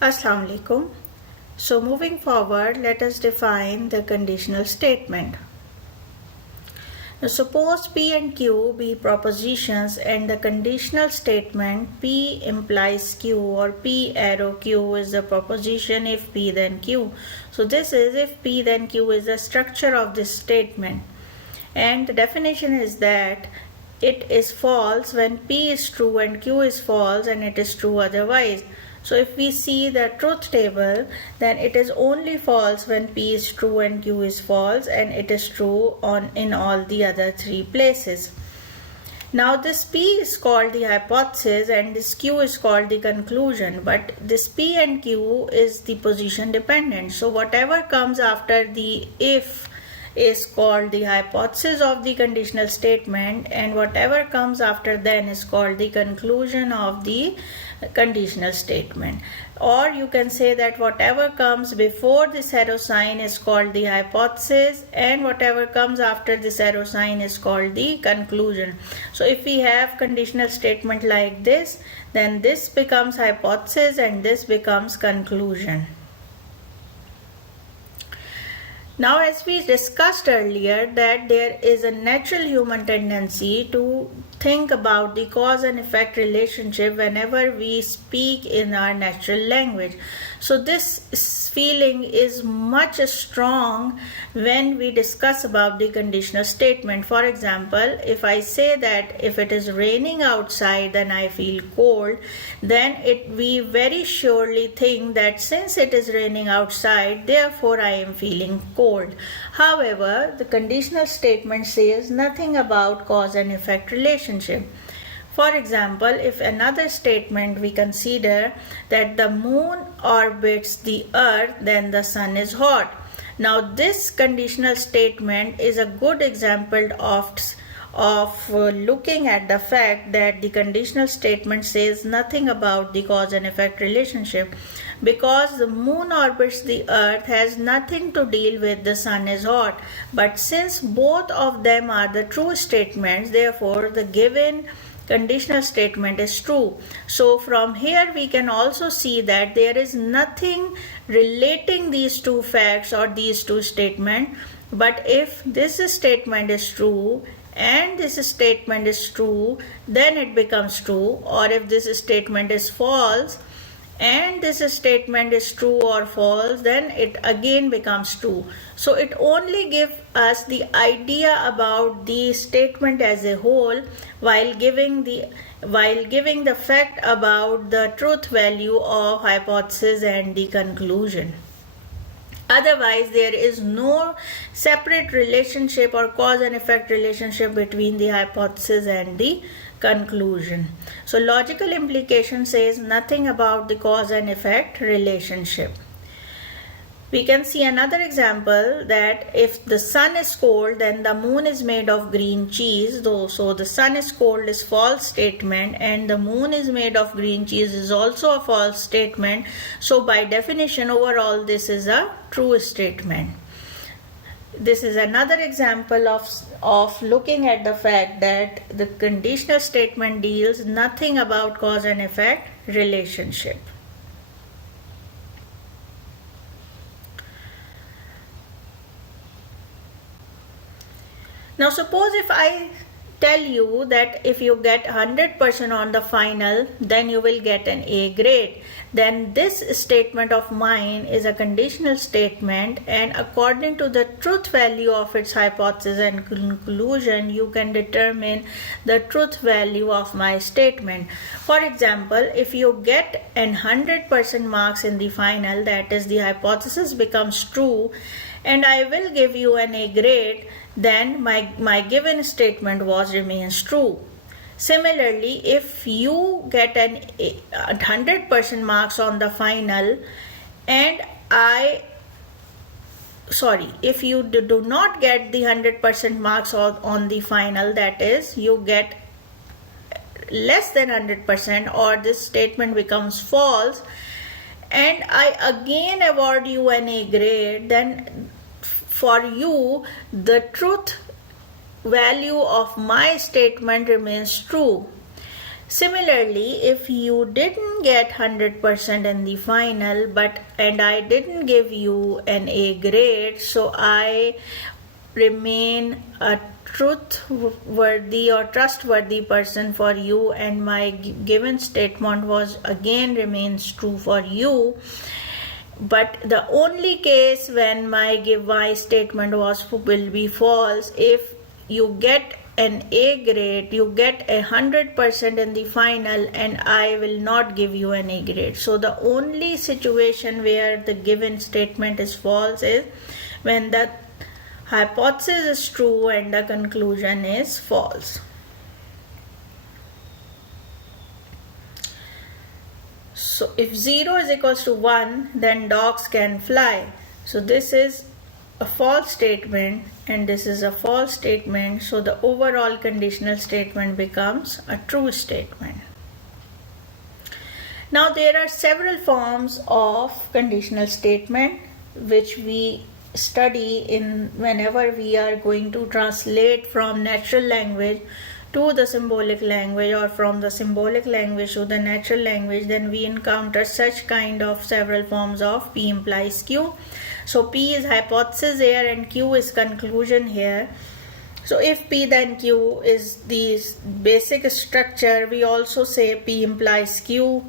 Assalamu alaikum. So moving forward, let us define the conditional statement. Now suppose P and Q be propositions and the conditional statement P implies Q or P arrow Q is the proposition if P then Q. So this is if P then Q is the structure of this statement. And the definition is that it is false when P is true and Q is false and it is true otherwise. So if we see the truth table, then it is only false when P is true and Q is false, and it is true in all the other three places. Now this P is called the hypothesis and this Q is called the conclusion, but this P and Q is the position dependent. So whatever comes after the if is called the hypothesis of the conditional statement, and whatever comes after then is called the conclusion of the conditional statement. Or you can say that whatever comes before this arrow sign is called the hypothesis, and whatever comes after this arrow sign is called the conclusion. So if we have conditional statement like this, then this becomes hypothesis and this becomes conclusion. Now, as we discussed earlier, that there is a natural human tendency to think about the cause and effect relationship whenever we speak in our natural language. So this feeling is much strong when we discuss about the conditional statement. For example, if I say that if it is raining outside then I feel cold, then we very surely think that since it is raining outside, therefore I am feeling cold. However, the conditional statement says nothing about cause and effect relationship. For example, if another statement we consider that the moon orbits the earth, then the sun is hot. Now this conditional statement is a good example of looking at the fact that the conditional statement says nothing about the cause and effect relationship, because the moon orbits the earth has nothing to deal with the sun is hot. But since both of them are the true statements, therefore the given conditional statement is true. So from here we can also see that there is nothing relating these two facts or these two statements. But if this statement is true and this statement is true, then it becomes true. Or if this statement is false and this statement is true or false, then it again becomes true. So it only gives us the idea about the statement as a whole while giving the fact about the truth value of hypothesis and the conclusion. Otherwise, there is no separate relationship or cause and effect relationship between the hypothesis and the conclusion. So logical implication says nothing about the cause and effect relationship. We can see another example that if the sun is cold, then the moon is made of green cheese. So the sun is cold is false statement and the moon is made of green cheese is also a false statement. So by definition, overall this is a true statement. This is another example of looking at the fact that the conditional statement deals nothing about cause and effect relationship. Now suppose if I tell you that if you get 100% on the final, then you will get an A grade. Then this statement of mine is a conditional statement, and according to the truth value of its hypothesis and conclusion, you can determine the truth value of my statement. For example, if you get 100% marks in the final, that is the hypothesis becomes true, and I will give you an A grade, then my given statement remains true. Similarly, if you get 100% marks on the final and if you do not get the 100% marks on the final, that is you get less than 100%, or this statement becomes false, and I again award you an A grade, then for you the truth value of my statement remains true. Similarly, if you didn't get 100% in the final, and I didn't give you an A grade, so I remain a truthworthy or trustworthy person for you, and my given statement was again remains true for you. But the only case when my statement will be false if you get an A grade, you get 100% in the final, and I will not give you an A grade. So the only situation where the given statement is false is when the hypothesis is true and the conclusion is false. So if 0 is equals to 1, then dogs can fly. So this is a false statement and this is a false statement. So the overall conditional statement becomes a true statement. Now there are several forms of conditional statement which we study in whenever we are going to translate from natural language to the symbolic language, or from the symbolic language to the natural language. Then we encounter such kind of several forms of P implies Q. So P is hypothesis here and Q is conclusion here. So if P then Q is the basic structure, we also say P implies Q.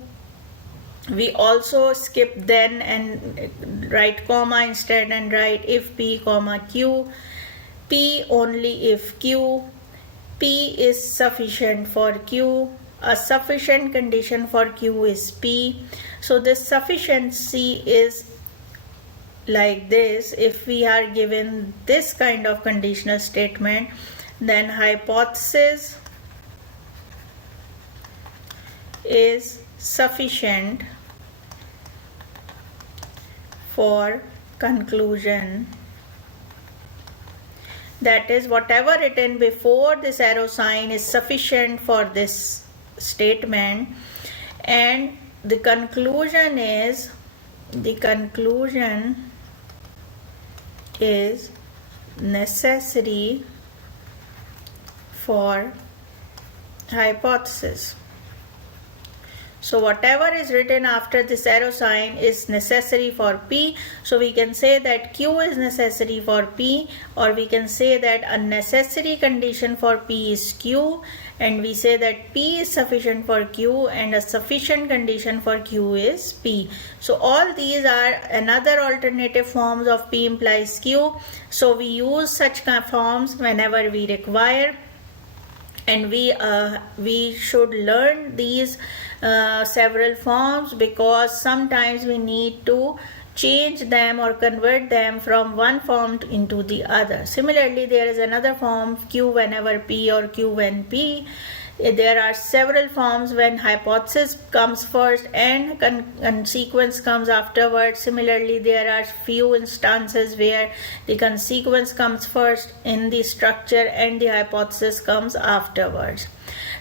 We also skip then and write comma instead and write if P comma Q. P only if Q. P is sufficient for Q. A sufficient condition for Q is P. So this sufficiency is like this. If we are given this kind of conditional statement, then hypothesis is sufficient for conclusion. That is, whatever written before this arrow sign is sufficient for this statement, and the conclusion is necessary for hypothesis. So whatever is written after this arrow sign is necessary for P. So we can say that Q is necessary for P, or we can say that a necessary condition for P is Q, and we say that P is sufficient for Q and a sufficient condition for Q is P. So all these are another alternative forms of P implies Q. So we use such forms whenever we require, and we should learn these several forms, because sometimes we need to change them or convert them from one form into the other. Similarly, there is another form Q whenever P or Q when P. There are several forms when hypothesis comes first and sequence comes afterwards. Similarly, there are few instances where the consequence comes first in the structure and the hypothesis comes afterwards.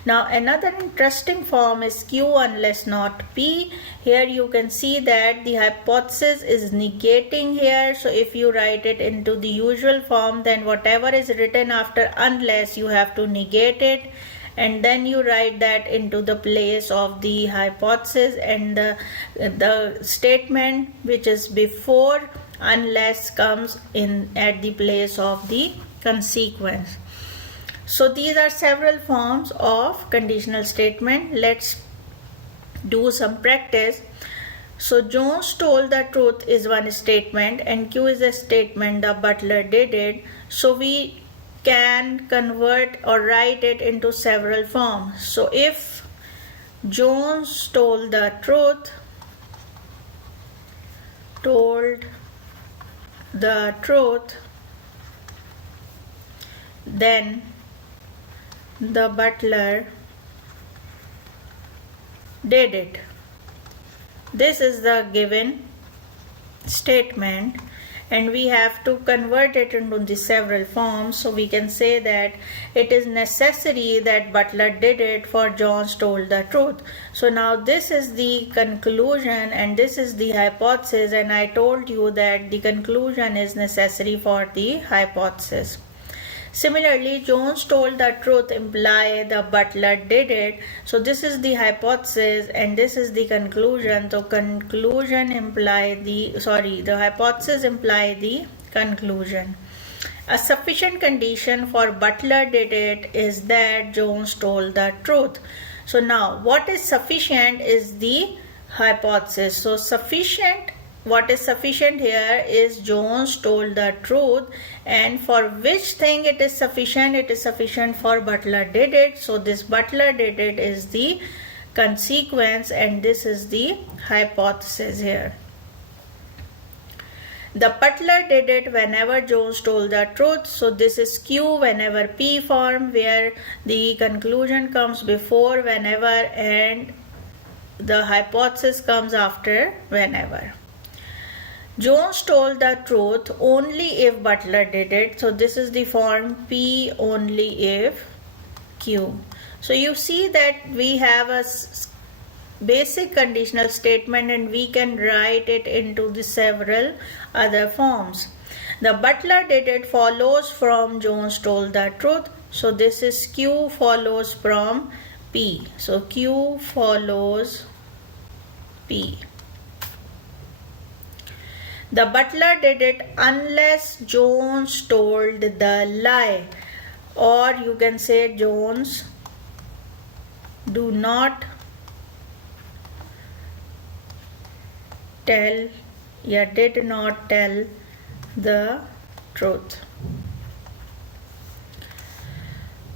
Now another interesting form is Q unless not P. Here you can see that the hypothesis is negating here. So if you write it into the usual form, then whatever is written after unless, you have to negate it, and then you write that into the place of the hypothesis, and the statement which is before unless comes in at the place of the consequence. So these are several forms of conditional statement. Let's do some practice. So Jones told the truth is one statement and Q is a statement the butler did it. So we can convert or write it into several forms. So if Jones told the truth, then the butler did it. This is the given statement, and we have to convert it into the several forms. So we can say that it is necessary that butler did it, for Jones told the truth. So now this is the conclusion and this is the hypothesis, and I told you that the conclusion is necessary for the hypothesis. Similarly, Jones told the truth imply the butler did it. So this is the hypothesis and this is the conclusion. So the hypothesis imply the conclusion. A sufficient condition for butler did it is that Jones told the truth. So now what is sufficient is the hypothesis. So what is sufficient here is Jones told the truth, and for which thing it is sufficient for butler did it. So this butler did it is the consequence and this is the hypothesis here. The butler did it whenever Jones told the truth. So this is Q whenever P form, where the conclusion comes before whenever and the hypothesis comes after whenever. Jones told the truth only if butler did it. So this is the form P only if Q. So you see that we have a basic conditional statement and we can write it into the several other forms. The butler did it follows from Jones told the truth. So this is Q follows from P. So Q follows P. The butler did it unless Jones told the lie, or you can say Jones do not did not tell the truth.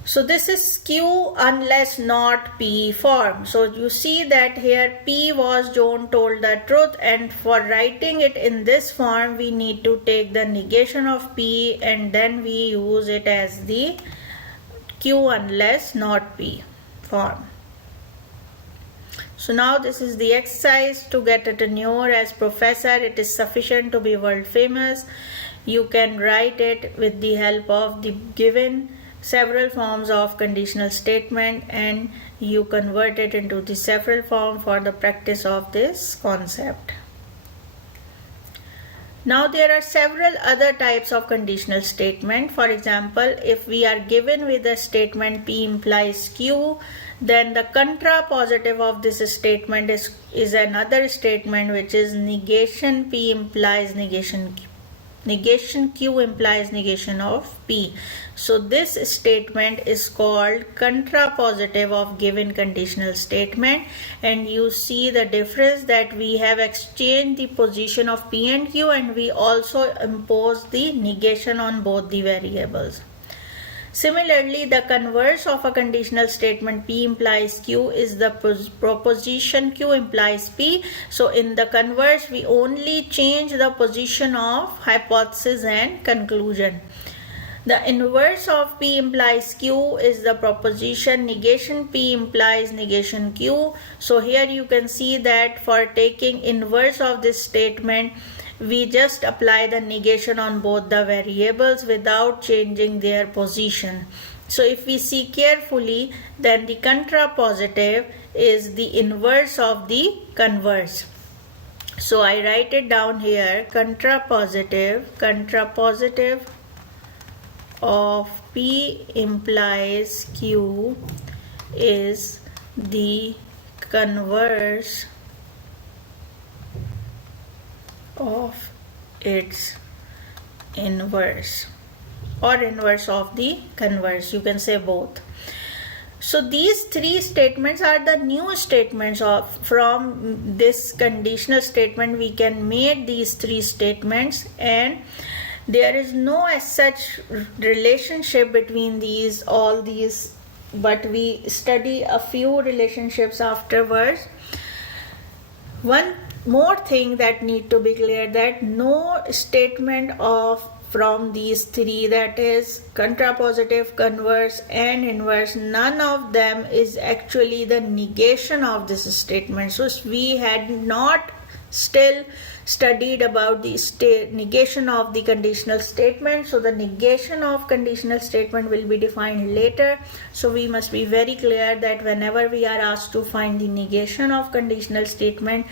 So this is Q unless not P form. So you see that here P was Jones told the truth, and for writing it in this form we need to take the negation of P and then we use it as the Q unless not P form. So now this is the exercise to get a tenure as professor. It is sufficient to be world famous. You can write it with the help of the given several forms of conditional statement and you convert it into the several form for the practice of this concept. Now there are several other types of conditional statement. For example, if we are given with a statement P implies Q, then the contrapositive of this statement is another statement which is negation P implies negation Q. Negation Q implies negation of P. So this statement is called contrapositive of given conditional statement, and you see the difference that we have exchanged the position of P and Q and we also impose the negation on both the variables. Similarly, the converse of a conditional statement P implies Q is the proposition Q implies P. So in the converse, we only change the position of hypothesis and conclusion. The inverse of P implies Q is the proposition negation P implies negation Q. So here you can see that for taking inverse of this statement, we just apply the negation on both the variables without changing their position. So if we see carefully, then the contrapositive is the inverse of the converse. So I write it down here, contrapositive of P implies Q is the converse of its inverse, or inverse of the converse, you can say both. So these three statements are the new statements from this conditional statement. We can make these three statements and there is no as such relationship between all these, but we study a few relationships afterwards. One more thing that need to be clear, that no statement from these three, that is contrapositive, converse and inverse, none of them is actually the negation of this statement. So we had not still studied about the negation of the conditional statement. So the negation of conditional statement will be defined later. So we must be very clear that whenever we are asked to find the negation of conditional statement,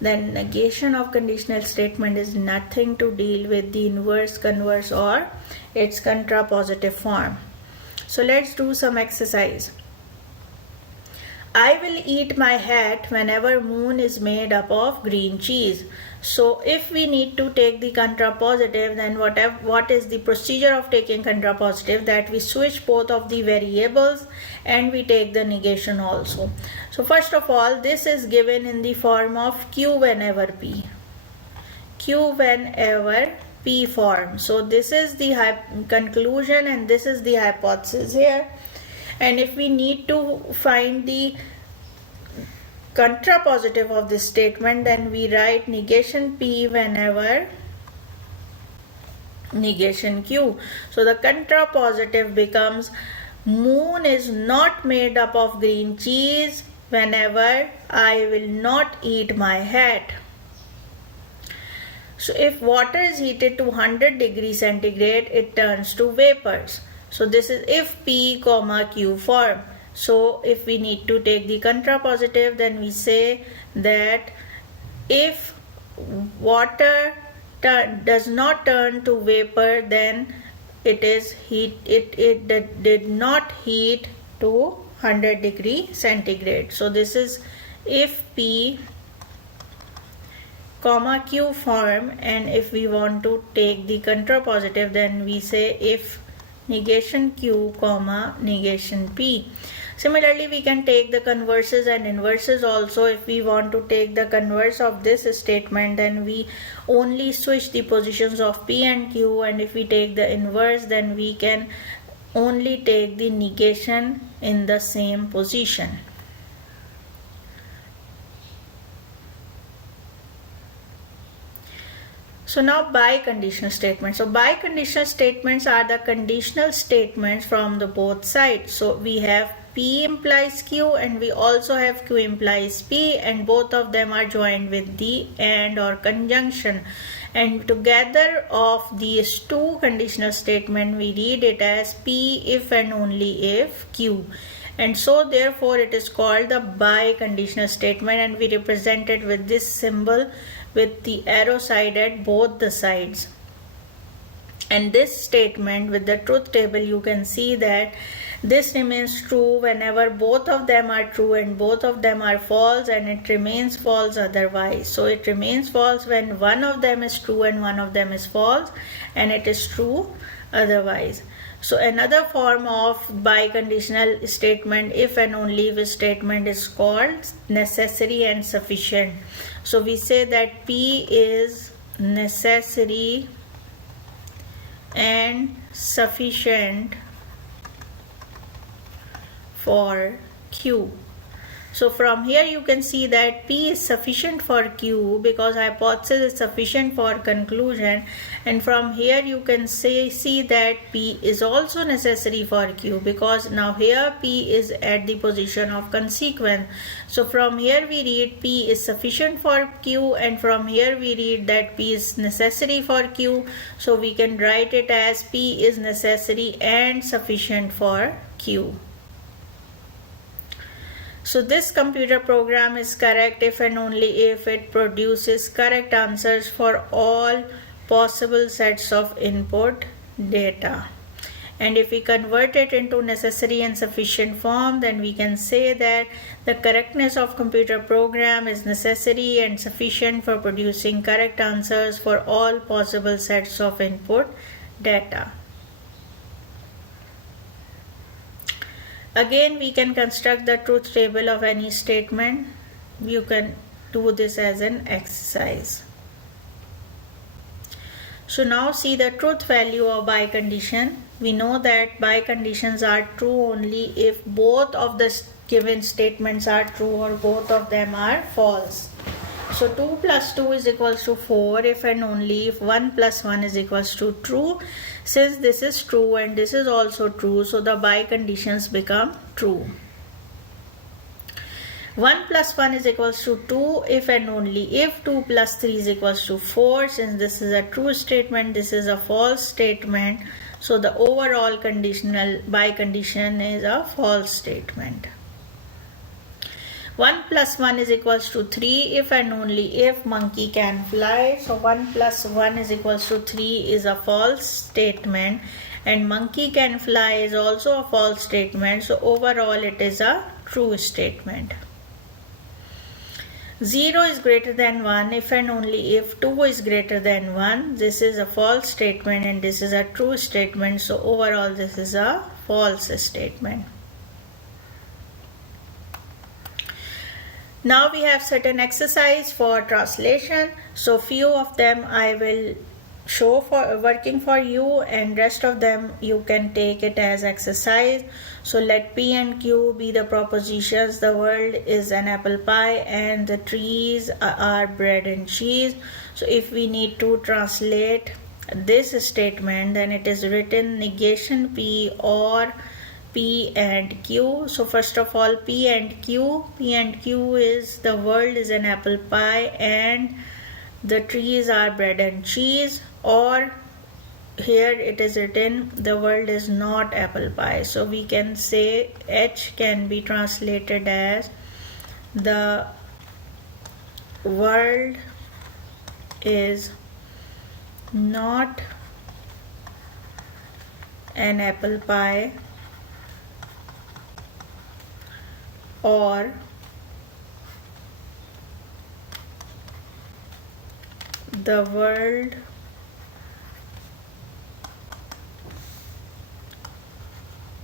then negation of conditional statement is nothing to deal with the inverse, converse or its contrapositive form. So let's do some exercise. I will eat my hat whenever moon is made up of green cheese. So if we need to take the contrapositive, then what is the procedure of taking contrapositive? That we switch both of the variables and we take the negation also. So first of all, this is given in the form of Q whenever P. Q whenever P form. So this is the conclusion and this is the hypothesis here. And if we need to find the contrapositive of this statement, then we write negation P whenever negation Q. So the contrapositive becomes moon is not made up of green cheese whenever I will not eat my hat. So if water is heated to 100 degrees centigrade, it turns to vapors. So this is if P, Q form. So if we need to take the contrapositive, then we say that if water does not turn to vapor, then it is heat. It did not heat to 100 degree centigrade. So this is if P, Q form, and if we want to take the contrapositive, then we say if negation Q, negation P. Similarly, we can take the converses and inverses also. If we want to take the converse of this statement, then we only switch the positions of P and Q, and if we take the inverse, then we can only take the negation in the same position. So now biconditional statements. So biconditional statements are the conditional statements from the both sides. So we have P implies Q and we also have Q implies P, and both of them are joined with the and or conjunction. And together of these two conditional statements, we read it as P if and only if Q. And so therefore it is called the biconditional statement, and we represent it with this symbol with the arrow side at both the sides. And this statement with the truth table, you can see that this remains true whenever both of them are true and both of them are false, and it remains false otherwise. So it remains false when one of them is true and one of them is false, and it is true otherwise. So another form of biconditional statement, if and only if statement, is called necessary and sufficient. So we say that P is necessary and sufficient for Q. So from here you can see that P is sufficient for Q because hypothesis is sufficient for conclusion, and from here you can see that P is also necessary for Q because now here P is at the position of consequence. So from here we read P is sufficient for Q, and from here we read that P is necessary for Q. So we can write it as P is necessary and sufficient for Q. So this computer program is correct if and only if it produces correct answers for all possible sets of input data. And if we convert it into necessary and sufficient form, then we can say that the correctness of computer program is necessary and sufficient for producing correct answers for all possible sets of input data. Again, we can construct the truth table of any statement. You can do this as an exercise. So now see the truth value of bicondition. We know that biconditions are true only if both of the given statements are true or both of them are false. So 2 plus 2 is equals to 4 if and only if 1 plus 1 is equals to true. Since this is true and this is also true, so the biconditions become true. 1 plus 1 is equals to 2 if and only if 2 plus 3 is equals to 4. Since this is a true statement, this is a false statement. So the overall conditional by condition is a false statement. 1 plus 1 is equals to 3 if and only if monkey can fly. So 1 plus 1 is equals to 3 is a false statement, and monkey can fly is also a false statement. So overall it is a true statement. 0 is greater than 1 if and only if 2 is greater than 1. This is a false statement and this is a true statement. So overall this is a false statement. Now we have certain exercise for translation. So few of them I will show for working for you, and rest of them you can take it as exercise. So let P and Q be the propositions. The world is an apple pie and the trees are bread and cheese. So if we need to translate this statement, then it is written negation P or P and Q. So first of all, P and Q. P and Q is the world is an apple pie and the trees are bread and cheese. Or here it is written the world is not apple pie. So we can say H can be translated as the world is not an apple pie, or the world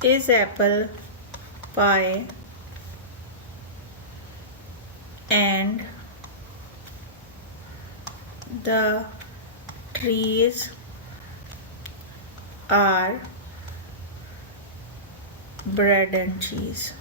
is apple pie and the trees are bread and cheese.